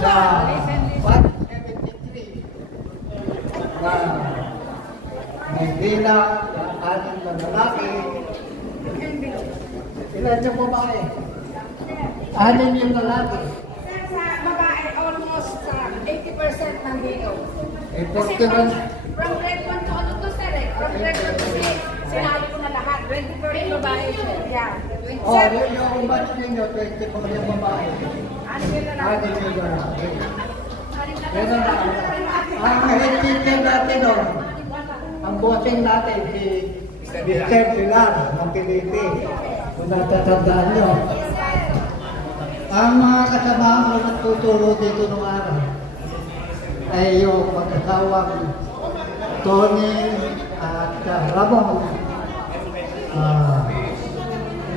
sa 173 na may bilang ating na lalaki. Ilan yung babae? 6 yung lalaki. Sa babae, almost 80% nandito. Kasi 41. from grade 1 to ano to, sir eh. From grade 1 to 6, sinali ko na lahat. 24 babae, sir. Yeah. Oh, yung batch ninyo, 24 yung babae. Ano yung lalaki? 6 yung lalaki. Pero ang head teacher natin doon, ang bossing natin, si Mr. Pilar, ng Piliti. Kung natatandaan nyo. Ang mga kasamahan ko nagtuturo dito nung araw ay yung mag-asawang Tony at Ramon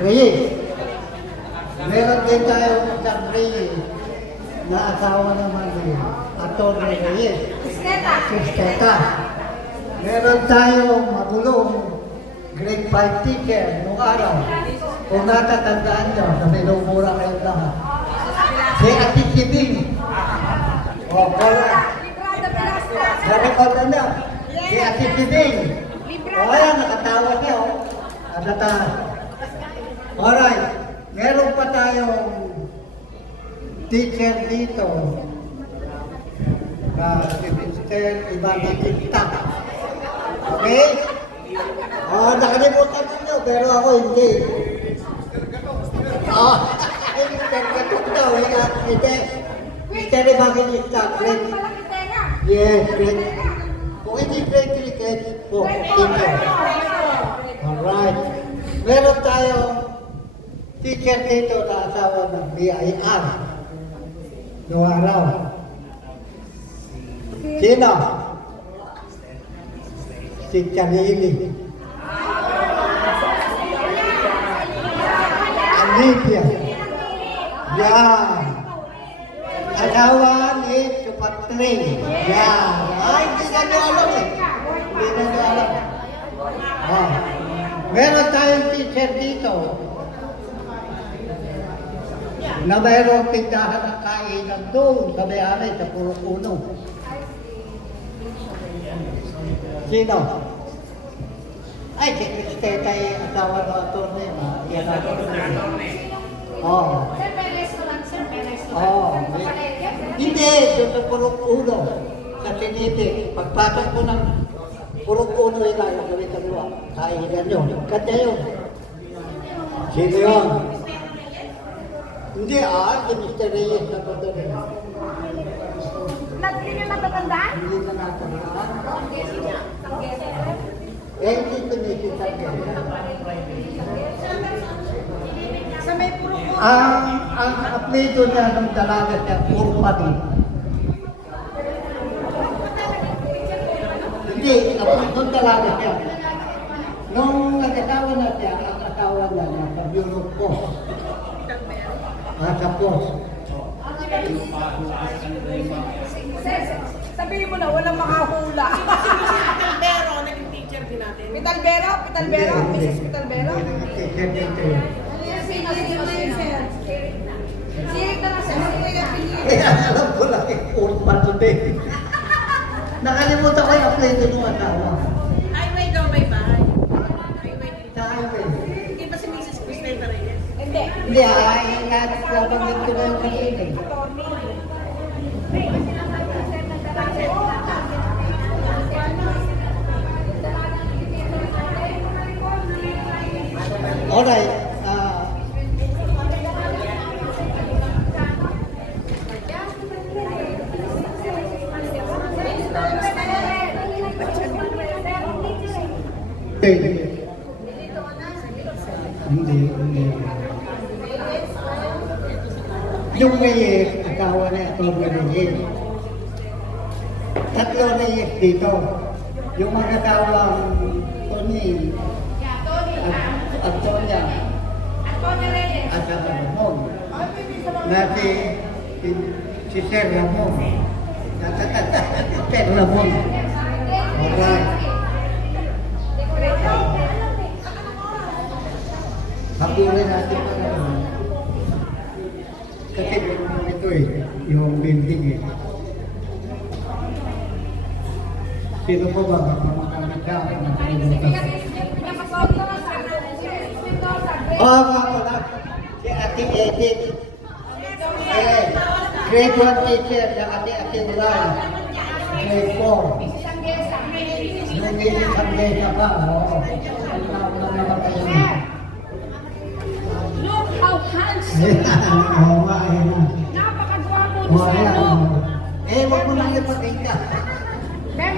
Reyes. Meron din tayo isang Reyes na asawa naman ni Antonio Reyes. Sisteta. Meron tayong magulong grade 5 teacher nung araw. Kung natatandaan nyo, na minumura kayo lahat. Si Ati Kibing. O, wala. Narecord na. Si Ati Kibing. O, ayan, nakatawa niya. Alright. Meron pa tayong teacher dito na si Mr. Ibanitita. Okay? O, nakalimutan ninyo, pero ako hindi. Oh, hindi nagkatog daw. Mr. Ibanitita. Yes, great. Kung hindi grade 3, grade 4, teacher. Alright. Meron tayong teacher dito na asawa ng BIR. Noong araw. Sino? Si Chanili. Olivia. Yan. Asawa ni Supatri. Yan. Ay, hindi na nyo alam eh. Hindi na nyo alam. Oh. Meron tayong teacher dito na mayroong tindahan ng kainan doon sa may-ari sa Purok Uno. Sino? Ay, si Cristeta ay asawa ng attorney. Yan ang attorney. Oo. Sir, may restaurant, sir. May restaurant. Oo. Hindi, doon sa Purok Uno. Sa Siniti. Pagpasok ko ng Purok Uno yung kaya kaliwa. Kainan yun. Kanya yun. Sino yun? Hindi si Mr. Reyes na ba doon? Hindi nyo natatandaan? Hindi na natatandaan. Hindi tumikitan ka. Sa may puro po. Ang apelido niya ng dalaga niya, Purpadi. Hindi, ng dalaga niya. Nung nag-asawa na siya, ang asawa niya sa Bureau ko. Sa post. Sabihin mo na, walang makahula. Pitalbero, naging teacher din natin. Pitalbero? Mrs. Pitalbero? Teacher dito yun. Sirik na lang siya. Alam ko lang yung Purpadi. Nakalimutan ko yung apelido ng asawa. Highway daw may bahay. Highway din. Sa highway. Hindi ba si Mrs. Cristeta Reyes? Hindi. Hindi, nabanggit ko na yung kanina. Alright. Hindi. Yung Reyes, asawa na itong Reyes. Tatlo Reyes dito. Yung mag-asawang Tony, Antonia, at saka Ramon. Na si Sir Ramon. Sir Ramon. Alright. Habulin natin pa naman. Kasi ito eh. yung building eh. Sino po ba? Makamit siya. Oo nga pala. Si Ate Edith. Grade 1 teacher. Saka si Ate Rai. Grade 4. Yung Mrs. Sanggesa pa. Oo. Look how handsome! Oo nga. Napakagwapo ni Sir Luke. Wag mo lang ipakita.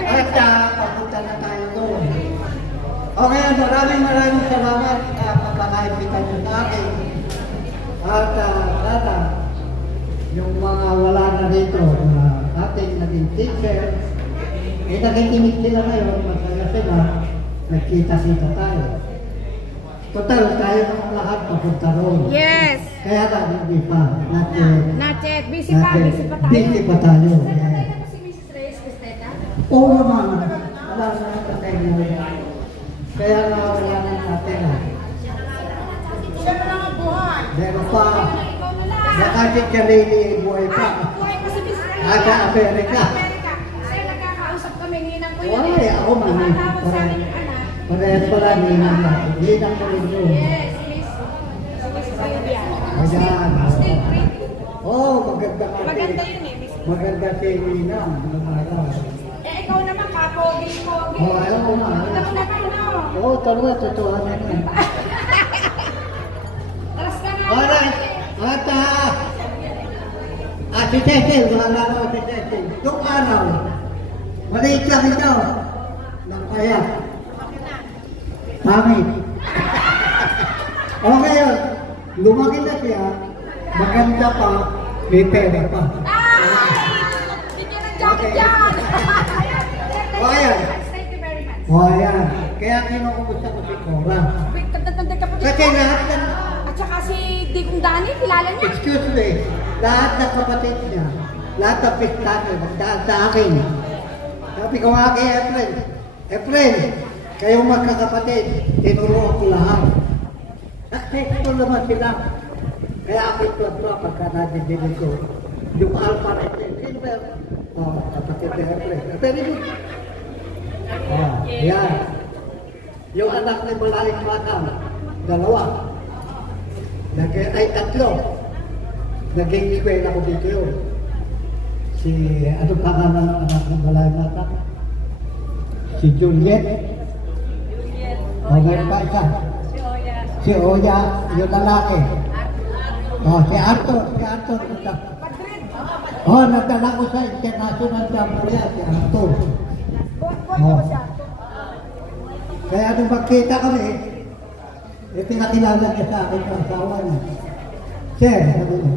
At papunta na tayo doon. Okay, maraming salamat pagkakaibigan nyo sa akin. At sana, yung mga wala na dito na ating naging teacher, nakikinig sila ngayon, masaya sila, nagkita-kita tayo. Total, tayo ng lahat papunta roon. Yes! Kaya na, hindi pa. Not yet. Busy pa tayo. Busy pa tayo. Si Mrs. Reyes Cristeta? Oo naman. Wala na natin ngayon. Kaya na wala na natin. Siya na lang ang buhay. Meron pa. Ikaw na lang. Baka si Charlie buhay pa. Buhay pa si Mrs. Reyes. Sa Amerika. Sir, nagkakausap kami. Ninang ko yun. Wala, ako man. Tumatawag sa akin yung anak. Parehas pala, ninang na. Ninang ko rin yun. Yes, Miss. Miss Sylvia. Ayan. Still pretty. Oo, maganda ka. Maganda yun eh, Miss. Maganda si Ninang. Ikaw naman, kapogi-pogi. Oo, ayaw ko na. Ito na kayo, no? Oo, talaga, totoo na yan. Taras ka na. Alright. At si Cecil, wala ko si Cecil. Yung araw, maliit lang ito. Nang kaya. Pangit. Okay yun. Lumaki na siya. Maganda pa. May pera pa. Ay! Hindi nyo nag-joke dyan! O ayan. Thank you very much. O ayan. Kaya kinukumusta ko si Cora. Wait, tanda-tanda ka pa dito. Kasi lahat ng... At saka si Digong Dani, kilala niya. Excuse me. Lahat ng kapatid niya, lahat ng pistano, nagdaan sa akin. Sabi ko nga kay Efren, kayong magkakapatid, tinuruan ko lahat. Ito naman sila. Kaya ako ito pagka nadidinig ko. Yung alphabet, sino ba? Kapatid ni Efren. Very good. Yan. Yung anak ni Malaling Batang, 2. Ay, 3. Naging eskwela ko dito yun. Si, ano pangalan ng anak ng Malaling Batang? Si Juliet. O, meron pa isa. Si Oya, yung lalaki. O, si Arthur. O, nagdala ko sa International Jamboree, si Arthur. O. Kaya nung magkita kami, pinakilala niya sa akin ang asawa niya. Sir, sabi niya,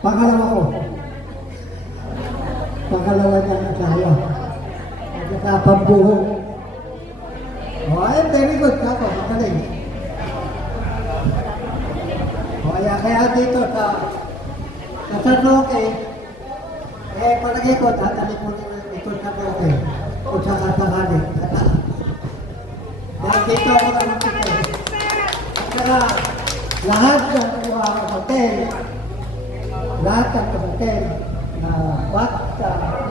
pangalawa ko. Pangalawa niya ang asawa. Nagkakapambuho. Very good ako, magaling. Kaya dito sa San Roque, palagi ko, tatalik mo ito sa Roque, kung sa kasakali. Dahil dito ako naman dito. Kaya lahat ng hotel, what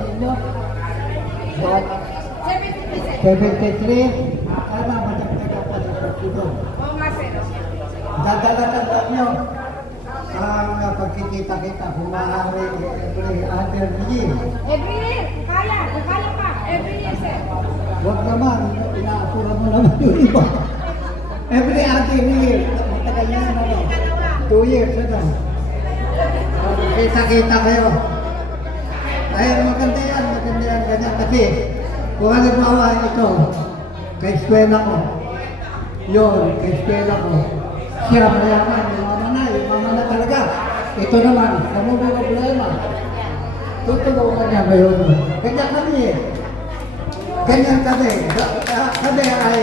ninyo? 73, kaya madagdagan pa sa pagkito. Oo nga, sir. Dadalagan nyo ang pagkikita-kita, humahari every other year. Every year, kaya pa. Every year, sir. Huwag naman, inaapura mo naman yung iba. Every other year, matagal yan naman. 2 years, ano? Kita-kita kayo. Ay, maganda yan, ganyan. Kasi, kung halimbawa ito, ka-eskwela ko, yun, ka-eskwela ko, siya mayaman, yung mama na talaga. Ito naman, namumula problema. Tutulungan niya ngayon. Ganyan kami eh. Ganyan kami. Kami ay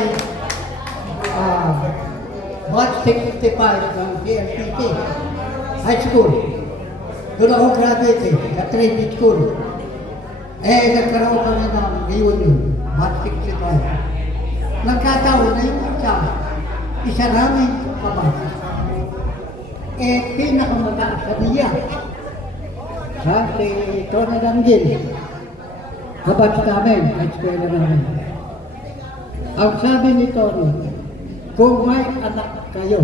batch 65 ng PLPT High School. Doon ako graduate sa training school. Nagkaroon kami ng reunion, batch 65. Nagkataon na yung isa namin kabasa. Pinakamataas sa niya. Ha? Si Tony Rangel. Kabatch namin, kahit eskwela namin. Ang sabi ni Tony, kung may anak kayo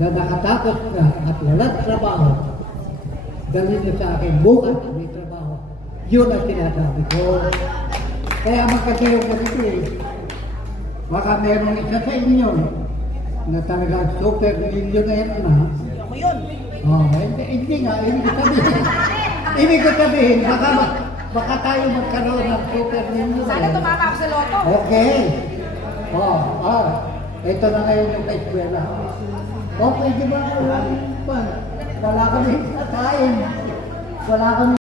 na nakatapos na at walang trabaho, dalhin niyo sa akin, bukas may trabaho. Yun ang sinasabi ko. Kaya magkagayong ganito eh. Baka meron isa sa inyo na talagang super millionaire na. Ako yun. Oh, hindi nga, ibig ko sabihin, baka tayo magkaroon ng super millionaire. Sana tumama ako sa loto. Okay. Ito na ngayon yung eskwela. Okay, di ba? Wala kami kakain. Wala kami